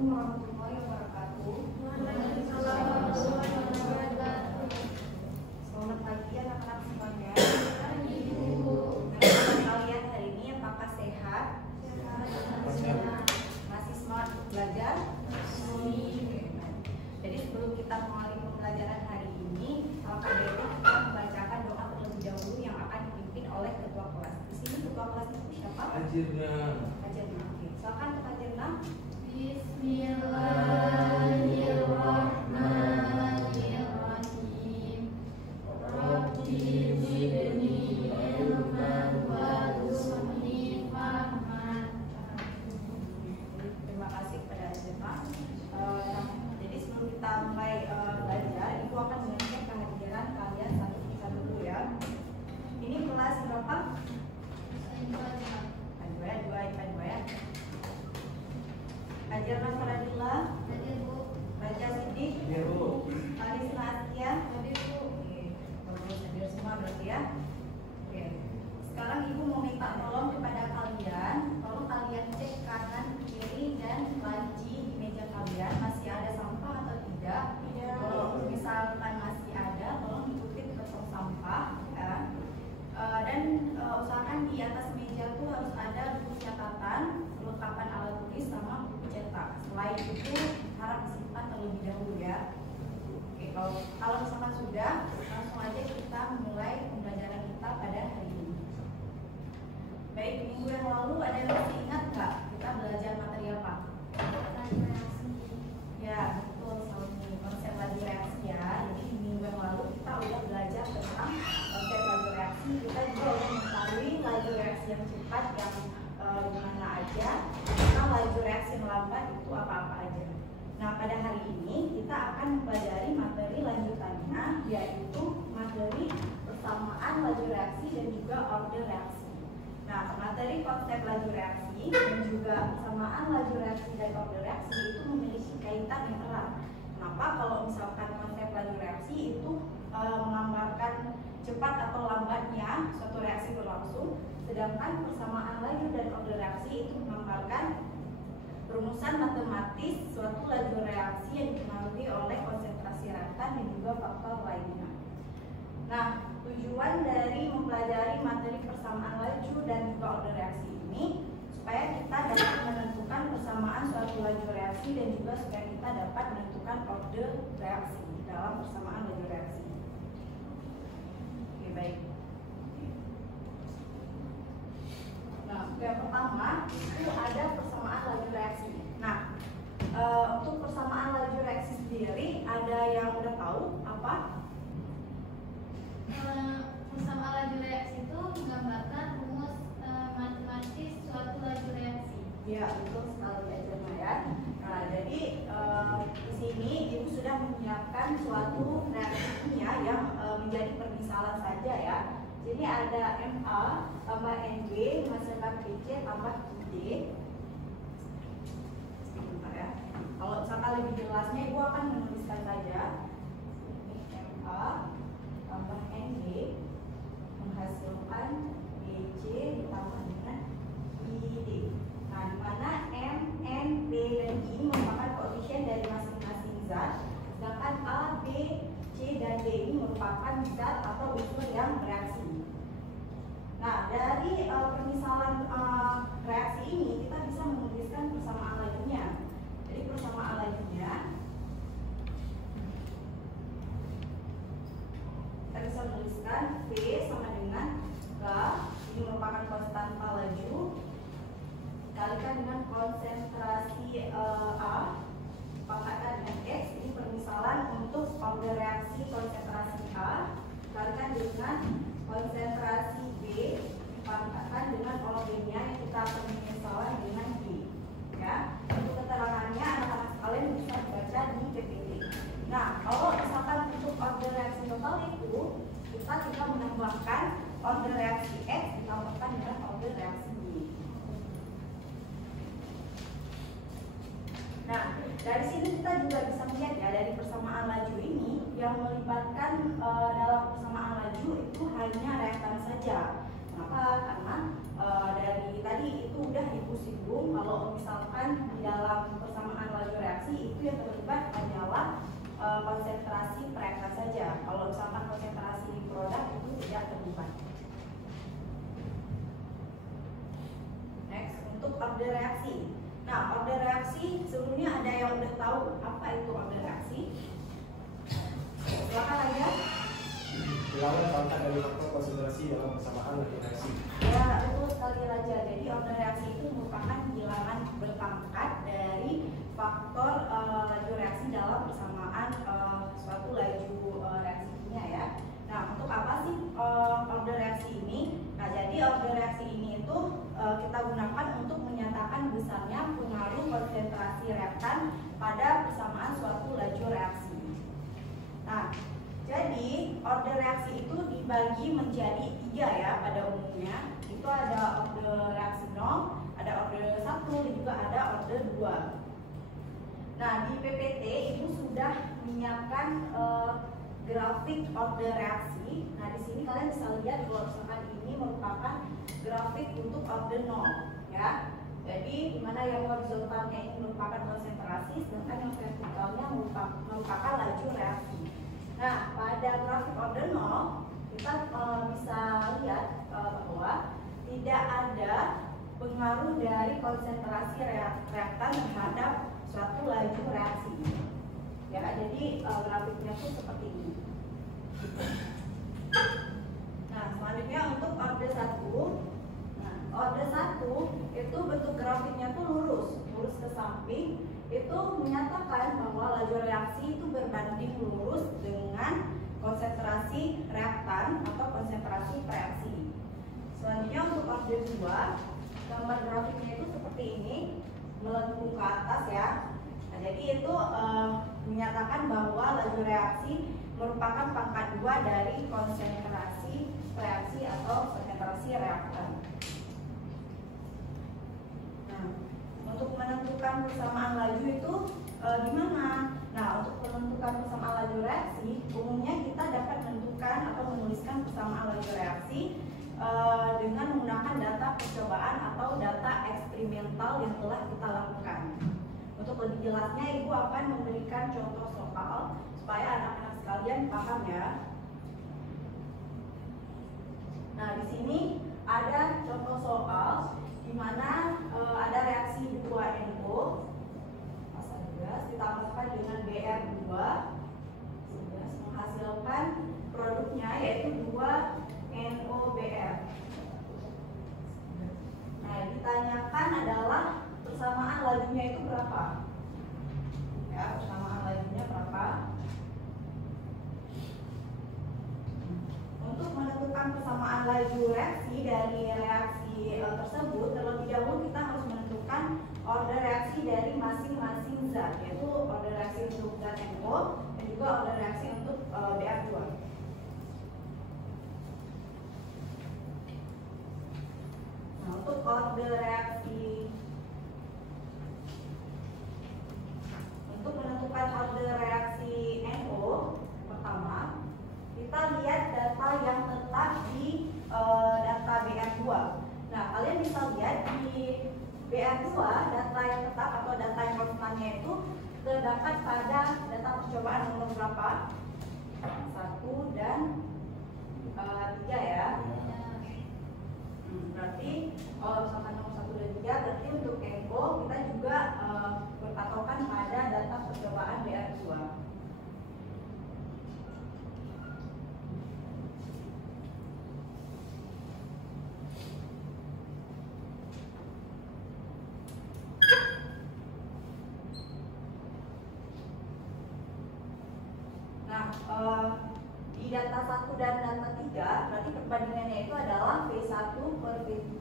Assalamualaikum warahmatullahi wabarakatuh. Selamat pagi anak-anak semuanya. Kalian hari ini apakah sehat? Masih semangat belajar? Jadi sebelum kita mulai pembelajaran hari ini, kita membacakan doa terlebih dahulu yang akan dipimpin oleh ketua kelas. Di sini ketua kelas itu siapa? Ajirna. Ajirna. Oke, silakan Kak Ajirna. Bismillahirrahmanirrahim. Rabbi zidni ilman warzuqni fahman. Terima kasih kepada Ajirna. Jadi sebelum kita mulai belajar, Ibu akan mengecek kehadiran kalian satu persatu dulu ya. Ini kelas berapa? Dua ya. Ajirna Faradillah, Raja Siddiq, Ya, Bu. Alisna Atia, Oke, bagus, hadir semua berarti ya. Oke. Sekarang Ibu mau minta tolong kepada kalian, tolong kalian cek kanan, kiri, dan laci di meja kalian masih ada sampah atau tidak. Kalau misalkan masih ada, tolong ikutin ke tong sampah ya. Dan usahakan di atas meja itu harus ada buku catatan, kelengkapan alat tulis sama buku cetak. Selain itu harap disimpan terlebih dahulu ya. Oke, kalau misalkan sudah, langsung aja kita mulai pembelajaran kita pada hari ini. Baik, minggu yang lalu ada yang masih ingat nggak kita belajar materi apa? Ya, betul, Salmi. Konsep laju reaksi ya. Jadi di minggu yang lalu kita udah belajar tentang konsep laju reaksi. Kita juga udah mengetahui laju reaksi yang cepat yang gimana aja, tentang laju reaksi yang lambat itu apa-apa aja. Nah, pada hari ini kita akan mempelajari materi lanjutannya, yaitu materi persamaan laju reaksi dan juga order reaksi. Nah, materi konsep laju reaksi dan juga persamaan laju reaksi dan order reaksi itu memiliki kaitan yang erat. Kenapa? Kalau misalkan konsep laju reaksi itu menggambarkan cepat atau lambatnya suatu reaksi berlangsung, sedangkan persamaan laju dan order reaksi itu menggambarkan rumusan matematis suatu laju reaksi yang dipengaruhi oleh konsentrasi reaktan dan juga faktor lainnya. Nah, tujuan dari mempelajari materi persamaan laju dan juga order reaksi ini supaya kita dapat menentukan persamaan suatu laju reaksi dan juga supaya kita dapat menentukan order reaksi dalam persamaan laju reaksi. Oke, baik. Nah, yang pertama itu ada persamaan laju reaksi. Nah, untuk persamaan laju reaksi sendiri ada yang udah tahu apa? Persamaan laju reaksi itu menggambarkan rumus matematis suatu laju reaksi. Ya, betul sekali aja ya. Nah, jadi di sini Ibu sudah menyiapkan suatu reaksi kimia yang menjadi permisalan saja ya. Jadi ada Ma tambah Nb menghasilkan Pc tambah Id. Sebentar ya. Kalau misalkan lebih jelasnya Ibu akan menuliskan saja. Ini Ma tambah Nb menghasilkan Pc ditambah dengan Id. Nah, di mana M, N, B, dan I merupakan koefisien dari masing-masing zat, sedangkan A, B, C, dan D ini merupakan zat atau unsur yang bereaksi. Nah, dari permisalan reaksi ini kita bisa menuliskan persamaan lajunya. Jadi persamaan lajunya kita bisa menuliskan V sama dengan K, ini merupakan konstanta laju, dikalikan dengan konsentrasi A dipangkatkan dengan X. Ini permisalan untuk order reaksi konsentrasi A dikalikan dengan konsentrasi B dipangkatkan dengan OB-nya yang kita akan permisalan dengan B ya. Untuk keterangannya anak-anak sekalian bisa baca di PPT. Nah, kalau misalkan untuk order reaksi total itu kita tinggal menambahkan order reaksi X ditambahkan dengan order reaksi B. Nah, dari sini kita juga bisa melihat ya, dari persamaan laju ini yang melibatkan dalam persamaan laju itu hanya reaktan saja. Kenapa? Karena dari tadi itu udah Ibu singgung kalau misalkan di dalam persamaan laju reaksi itu yang terlibat hanyalah konsentrasi pereaktan saja. Kalau misalkan konsentrasi produk itu tidak terlibat. Next, untuk order reaksi. Nah, order reaksi sebelumnya ada yang udah tahu apa itu order reaksi? Silakan aja. Bilangan pangkat dari faktor konsentrasi dalam persamaan laju reaksi. Ya, betul sekali Raja. Jadi order reaksi itu merupakan bilangan berpangkat dari faktor laju reaksi dalam persamaan suatu laju reaksi kimia ya. Nah, untuk apa sih order reaksi ini? Nah, jadi order reaksi ini itu kita gunakan untuk menyatakan besarnya pengaruh konsentrasi reaktan pada persamaan suatu laju reaksi. Nah, jadi order reaksi itu dibagi menjadi 3 ya pada umumnya. Itu ada order reaksi 0, ada order 1, dan juga ada order 2. Nah, di PPT Ibu sudah menyiapkan grafik order reaksi. Nah, di sini kalian bisa lihat kalau misalkan ini merupakan grafik untuk order 0 ya. Jadi dimana yang horizontalnya ini merupakan konsentrasi, sedangkan yang vertikalnya merupakan laju reaksi. Nah, pada grafik order 0 kita bisa lihat bahwa tidak ada pengaruh dari konsentrasi reaktan terhadap suatu laju reaksi. Ya, jadi grafiknya tuh seperti ini. Nah, selanjutnya untuk order 1. Nah, order 1 itu bentuk grafiknya tuh lurus ke samping. Itu menyatakan bahwa laju reaksi itu berbanding lurus dengan konsentrasi reaktan atau konsentrasi reaksi. Selanjutnya untuk order 2, gambar grafiknya itu seperti ini, melengkung ke atas ya. Nah, jadi itu menyatakan bahwa laju reaksi merupakan pangkat 2 dari konsentrasi reaksi atau konsentrasi reaktan. Nah, untuk menentukan persamaan laju itu gimana? Nah, untuk menentukan persamaan laju reaksi, umumnya kita dapat menentukan atau menuliskan persamaan laju reaksi dengan menggunakan data percobaan atau data eksperimental yang telah kita lakukan. Untuk lebih jelasnya, Ibu akan memberikan contoh soal supaya anak-anak sekalian paham ya. Nah, di sini ada contoh soal di mana ada reaksi 2NO ditambahkan dengan Br2 menghasilkan produknya yaitu 2NOBr. Nah, ditanyakan adalah persamaan lajunya itu berapa? Ya, persamaan lajunya berapa? Untuk menentukan persamaan laju reaksi dari reaksi tersebut, terlebih dahulu kita harus menentukan order reaksi dari masing-masing zat, yaitu order reaksi untuk zat NO dan juga order reaksi untuk Br2. Nah, untuk order reaksi, untuk menentukan order reaksi NO pertama, kita lihat data yang tetap di data Br2. Nah, kalian bisa lihat di Br2 data yang tetap atau data yang konstannya itu terdapat pada data percobaan nomor berapa? 1 dan 3 ya. Berarti kalau misalkan nomor 1 dan 3, berarti untuk NO kita juga berpatokan pada data percobaan Br2. Di data 1 dan data 3 berarti perbandingannya itu adalah V1 per V3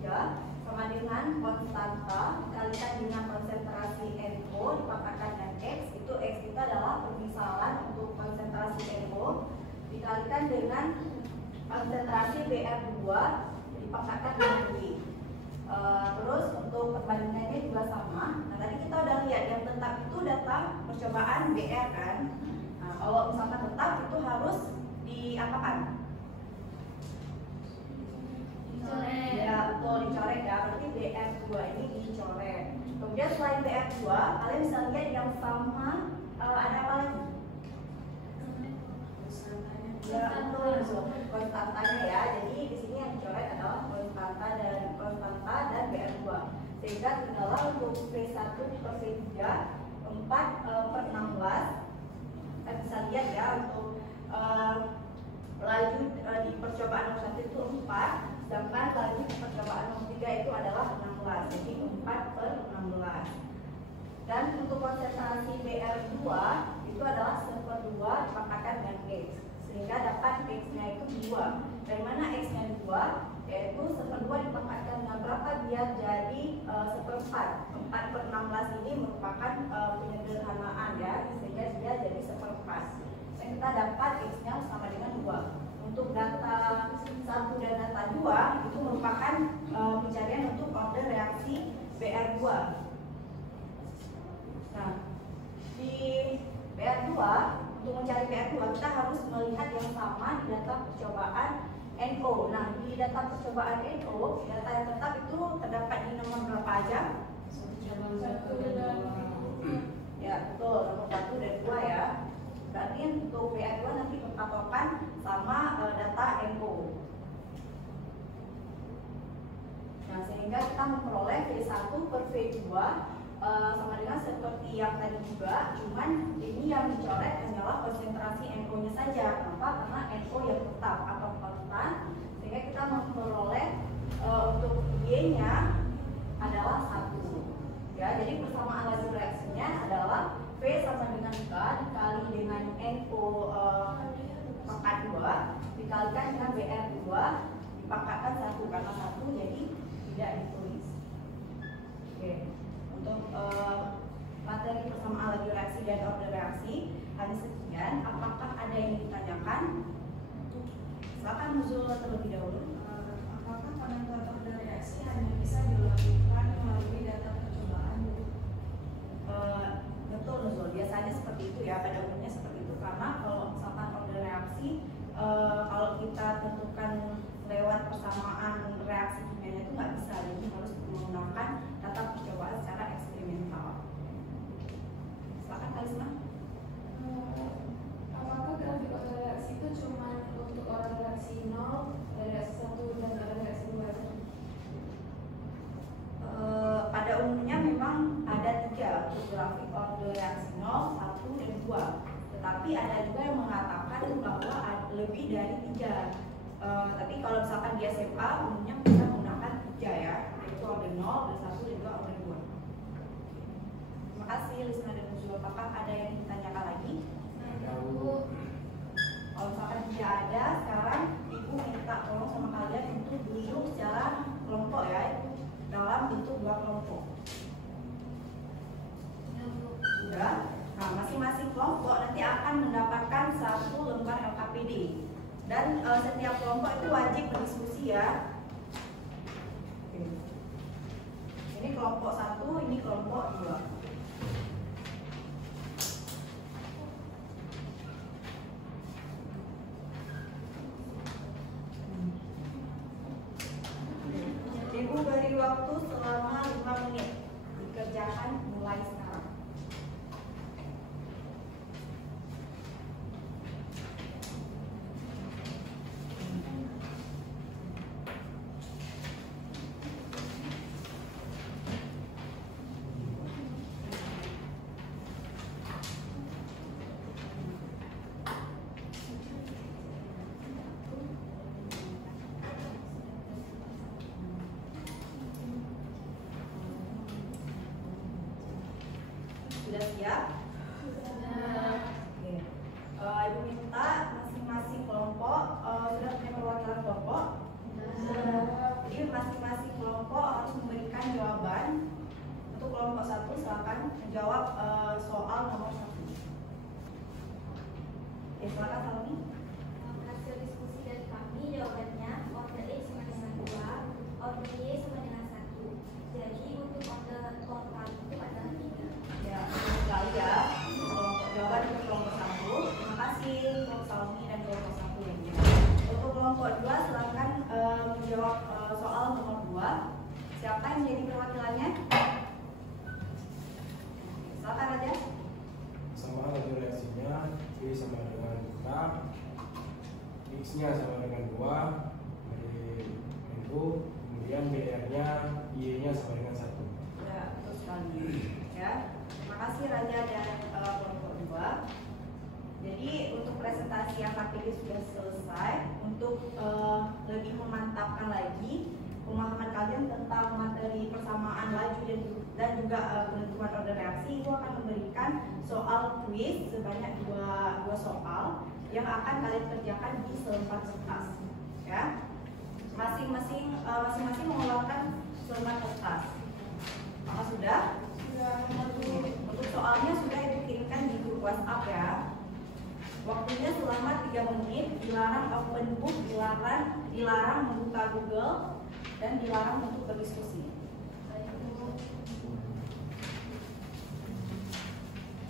sama dengan konstanta dikalikan dengan konsentrasi NO dipangkatkan dengan X. Itu X itu adalah permisalan untuk konsentrasi NO dikalikan dengan konsentrasi Br2 dipangkatkan dengan Y. Terus untuk perbandingannya juga sama. Nah, tadi kita udah lihat yang tetap itu data percobaan Br kan. Nah, kalau misalkan tetap itu harus diapakan? Dicoret. Ya, betul, dicoret ya. Berarti Br2 ini dicoret. Kemudian selain BR2, kalian bisa lihat yang sama ada apa lagi? Ya, betul, konstantanya ya. Jadi di sini yang dicoret adalah konstanta dan BR2. Sehingga tinggallah untuk V1 per V3 4/16. Kita bisa lihat ya untuk laju di percobaan nomor 1 itu 4, sedangkan laju di percobaan nomor 3 itu adalah 16. Jadi 4/16. Dan untuk konsentrasi BR2 itu adalah 1/2 dipangkatkan dengan X, sehingga dapat X-nya itu 2. Dari mana X-nya 2? Yaitu 1/2 dipangkatkan dengan berapa biar jadi 1/4. 4/16 ini merupakan penyederhanaan ya, sehingga dia jadi 1/4. Dan kita dapat X-nya sama dengan 2. Untuk data 1 dan data 2 itu merupakan pencarian untuk order reaksi BR2. Nah, di BR2, untuk mencari BR2 kita harus melihat yang sama di data percobaan NO. Nah, di data percobaan NO, data yang tetap itu terdapat di nomor berapa aja? 1 dan 2. Ya, betul, nomor 1 dan 2 ya. Berarti untuk BR2 nanti berpatokan sama data NO. Nah, sehingga kita memperoleh V1 per V2 sama dengan seperti yang tadi juga, cuman ini yang dicoret hanyalah konsentrasi NO-nya saja. Kenapa? Karena NO yang tetap atau konstan, sehingga kita memperoleh untuk Y-nya adalah 1. Ya, jadi persamaan laju reaksinya adalah V sama dengan K dikali dengan NO pangkat 2 dikalikan dengan BR2 dipangkatkan 1, karena 1 jadi tidak ditulis. Oke. Untuk materi persamaan laju reaksi dan order reaksi hanya sekian. Apakah ada yang ditanyakan? Silakan Nuzul terlebih dahulu. Apakah penentuan order reaksi hanya bisa dilakukan melalui data percobaan? Betul Nuzul, biasanya seperti itu ya, pada umumnya seperti itu, karena kalau misalkan order reaksi kalau kita tentukan lewat persamaan reaksi kimianya itu nggak bisa, jadi harus menggunakan data percobaan secara eksperimental. Silakan Kalisma. Apakah grafik order reaksi itu cuma untuk order reaksi 0, reaksi 1 dan order reaksi 2? Pada umumnya memang ada 3 untuk grafik order reaksi 0, 1, dan 2. Tetapi ada juga yang mengatakan bahwa lebih dari 3. Tapi kalau misalkan di SMA umumnya bisa menggunakan 3 ya, yaitu order 0, order 1, dan juga order 2. Terima kasih Lisna dan Nuzul. Apakah ada yang ditanyakan lagi? Kalau misalkan tidak ada, sekarang Ibu minta tolong sama kalian untuk duduk secara kelompok ya, dalam bentuk 2 kelompok. Sudah? Nah, masing-masing kelompok nanti akan mendapatkan 1 lembar LKPD. Dan setiap kelompok itu wajib berdiskusi ya. Oke. Ini kelompok 1, ini kelompok 2. Ibu beri waktu selama 5 menit. Dikerjakan mulai sekarang. Sudah siap? Oke. Ibu minta masing-masing kelompok sudah punya perwakilan kelompok. Jadi masing-masing kelompok harus memberikan jawaban. Untuk kelompok 1 silakan menjawab soal nomor 1. Silakan Salmi. Hasil diskusi dari kami jawabannya order X sama dengan 2, order Y sama dengan 1. Jadi untuk order total itu adalah 3. Ya, betul sekali ya. Kelompok jawaban untuk kelompok 1. Terima kasih untuk Salmi dan kelompok 1 lainnya. Untuk kelompok 2 silakan menjawab soal nomor 2. Siapa yang menjadi perwakilannya? Silakan aja. Persamaan laju reaksinya V sama dengan K, X-nya sama dengan 2 dari itu, kemudian BR-nya Y-nya sama dengan 1. Ya, betul sekali. Ya, terima kasih Raja dan kelompok 2. Jadi untuk presentasi yang pagi ini sudah selesai. Untuk lebih memantapkan lagi pemahaman kalian tentang materi persamaan laju dan juga penentuan order reaksi, Ibu akan memberikan soal quiz sebanyak dua soal yang akan kalian kerjakan di selembar kertas. Ya, masing-masing mengeluarkan selembar kertas. Maka sudah? Untuk soalnya sudah Ibu kirimkan di grup WhatsApp ya. Waktunya selama 3 menit, dilarang open book, dilarang membuka Google, dan dilarang untuk berdiskusi.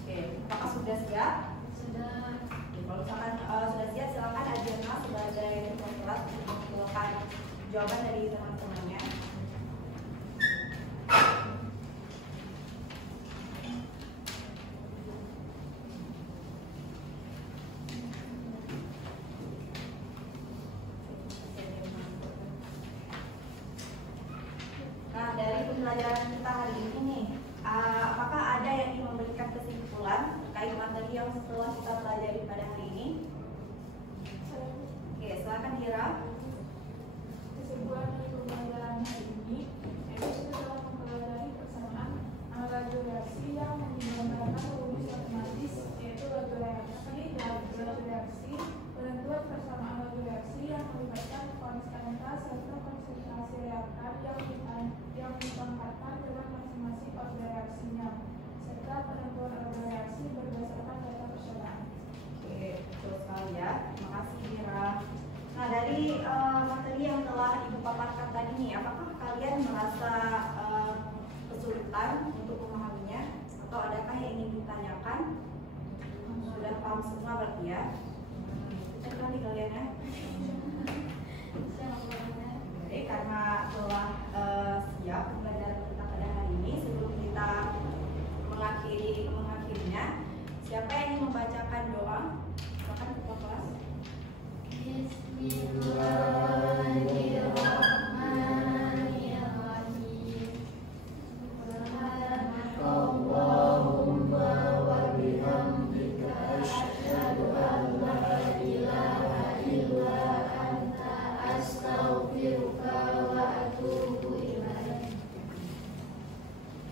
Oke, apakah sudah siap? Sudah. Oke, kalau misalkan sudah siap, silakan Adriana sebagai ketua kelas untuk mengumpulkan jawaban dari teman-temannya. Nah, dari pembelajaran kita hari ini nih, apakah ada yang ingin memberikan kesimpulan terkait materi yang setelah kita pelajari pada hari ini? Oke, silakan Hira. Kesimpulan dari pembelajaran hari ini, kita telah mempelajari persamaan laju reaksi yang menggambarkan rumus matematis, yaitu laju reaksi dan laju reaksi, penentuan persamaan laju reaksi yang melibatkan konstanta serta konsentrasi reaktan yang ditempatkan dengan masing-masing order reaksinya, serta penentuan order reaksi berdasarkan data persamaan. Oke, betul sekali ya. Terima kasih Hira. Nah, dari materi yang telah Ibu paparkan tadi nih, apakah kalian merasa kesulitan untuk memahaminya atau adakah yang ingin ditanyakan? Sudah paham semua berarti ya? Kita kali kalian ya. Jadi karena telah siap pembelajaran kita pada hari ini, sebelum kita mengakhirinya, siapa yang ingin membacakan doa? Silakan ketua kelas. Bismillahirrahmanirrahim. Allahumma wa bihamdika asyhadu an la ilaha illa anta astaghfiruka wa atubu ilaik.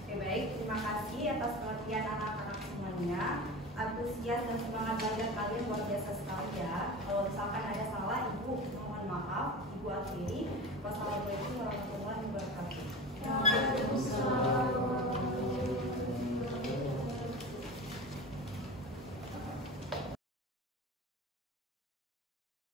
Oke, baik, terima kasih atas perhatian anak-anak semuanya. Antusias dan semangat belajar kalian luar biasa sekali ya. Kalau misalkan ada salah, Ibu mohon maaf, Ibu akhiri.